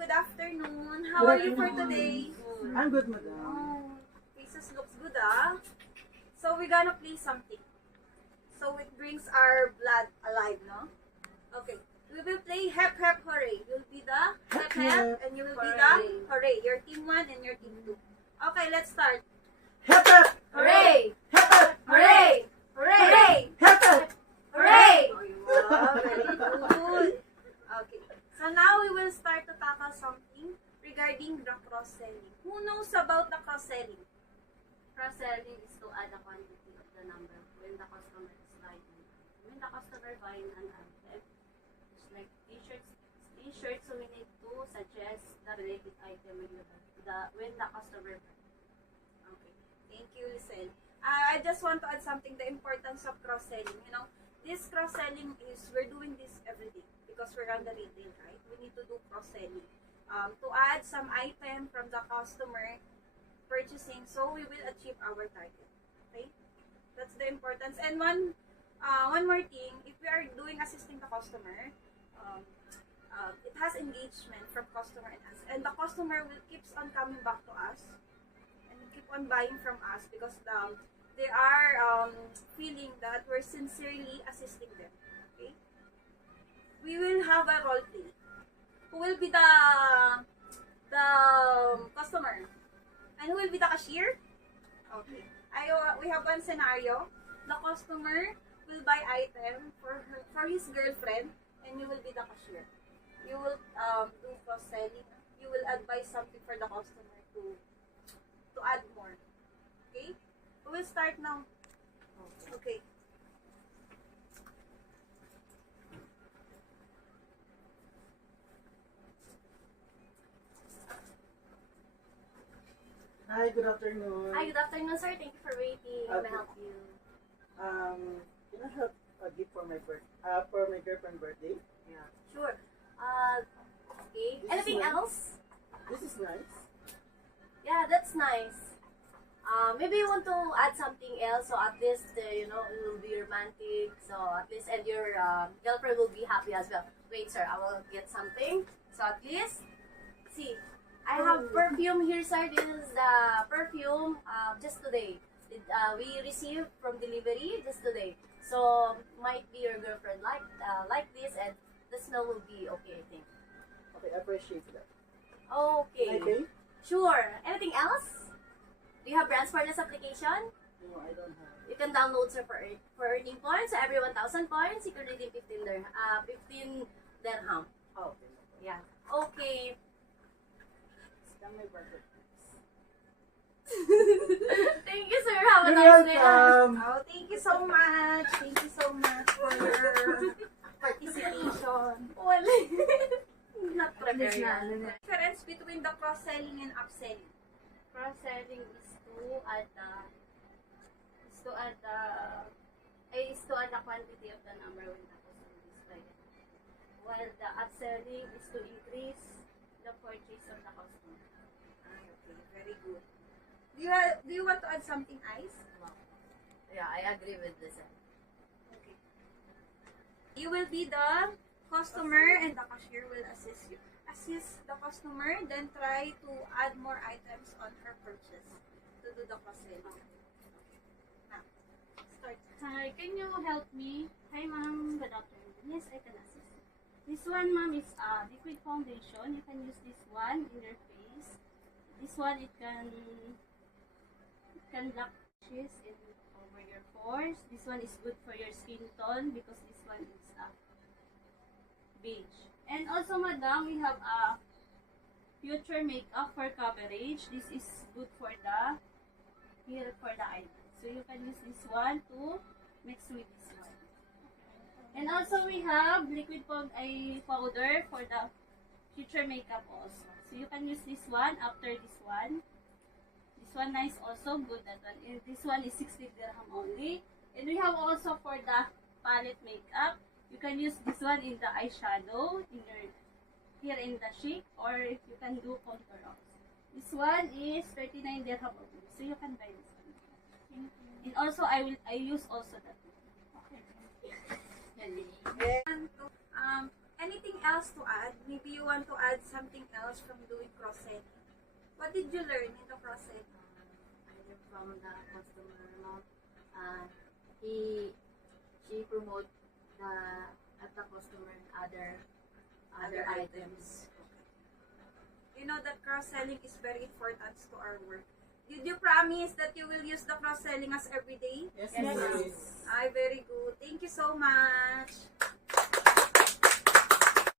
Good afternoon. How are you for today? I'm good, madam. Oh, faces looks good, ah. So we're gonna play something. So it brings our blood alive, no? Okay. We will play Hep Hep Hooray. You'll be the Hep Hep and you will be the Hooray. Your team 1 and your team 2. Okay, let's start. Hep hep! Hooray! Hep hep! Hooray! Hooray! Hep hep! Hooray! Wow, very good. Okay. So now we will start to tackle something regarding the cross-selling. Who knows about the cross-selling? Cross-selling is to add a quantity of the number when the customer is buying. When the customer buying an item, it's like t-shirts, so we need to suggest the related item when the customer buys. Okay. Thank you, Lisel. I just want to add something, the importance of cross-selling. You know, this cross-selling is, we're doing this every day because we're on the retail, right? We need to do cross-selling. To add some item from the customer purchasing, so we will achieve our target. Okay? That's the importance. And one more thing, if we are doing assisting the customer, it has engagement from customer and us. And the customer will keeps on coming back to us and keep on buying from us because they are feeling that we're sincerely assisting them. Okay? We will have a role play. Who will be the customer? And who will be the cashier? Okay. We have one scenario. The customer will buy item for his girlfriend, and you will be the cashier. You will do cross-selling. You will advise something for the customer to add more. Okay? We will start now. Okay. Hi, good afternoon. Hi, good afternoon, sir. Thank you for waiting. Can I help you? Can I have a gift for my girlfriend's birthday? Yeah. Sure. Okay. This is Anything nice. else? This is nice. Yeah, that's nice. Maybe you want to add something else, so at least it will be romantic. So at least, and your girlfriend will be happy as well. Wait, sir, I will get something. So at least, see, I have perfume here, sir. This is the perfume just today. We received from delivery just today. So might be your girlfriend like this, and the smell will be okay, I think. Okay, I appreciate that. Okay. Okay? Sure. Anything else? Do you have brands for this application? No, I don't have. You can download, sir, for earning points. So every 1,000 points, you can redeem 15 dirham. Oh, okay. Yeah. Okay. Scan my birthday. Thank you, sir. Have a You're nice day. welcome. Oh, thank you so much. Thank you so much for your participation. Wala. Not prepared. Difference between the cross-selling and upselling. Cross-selling is to add the quantity of the number when the customer is buying. While the upselling is to increase the purchase of the customer. Okay, very good. Do you want to add something, Ice? Yeah, I agree with this. Okay. You will be the customer and the cashier will assist you. Assist the customer, then try to add more items on her purchase to do the cross-selling. Okay. Now, start. Hi, can you help me? Hi, ma'am. Good afternoon. Yes, I can assist. This one, ma'am, is liquid foundation. You can use this one in your face. This one, it can block patches over your pores. This one is good for your skin tone because this one is beige. And also, madam, we have a future makeup for coverage. This is good for the eyelid. So you can use this one to mix with this one. And also we have liquid powder for the future makeup also. So you can use this one after this one. This one nice also, good that one. And this one is 60 dirham only. And we have also for the palette makeup. You can use this one in the eyeshadow, here in the cheek, or if you can do contour also. This one is 39 dirham only. So you can buy this one. Thank you. And also I use also that one. Okay. And anything else to add? Maybe you want to add something else from doing cross-selling. What did you learn in the cross-selling? Either from the customer, no? She promote at the customer other items. You know that cross-selling is very important to our work. Did you promise that you will use the cross-selling as every day? Yes, Yes. miss. Ay, very good. Thank you so much.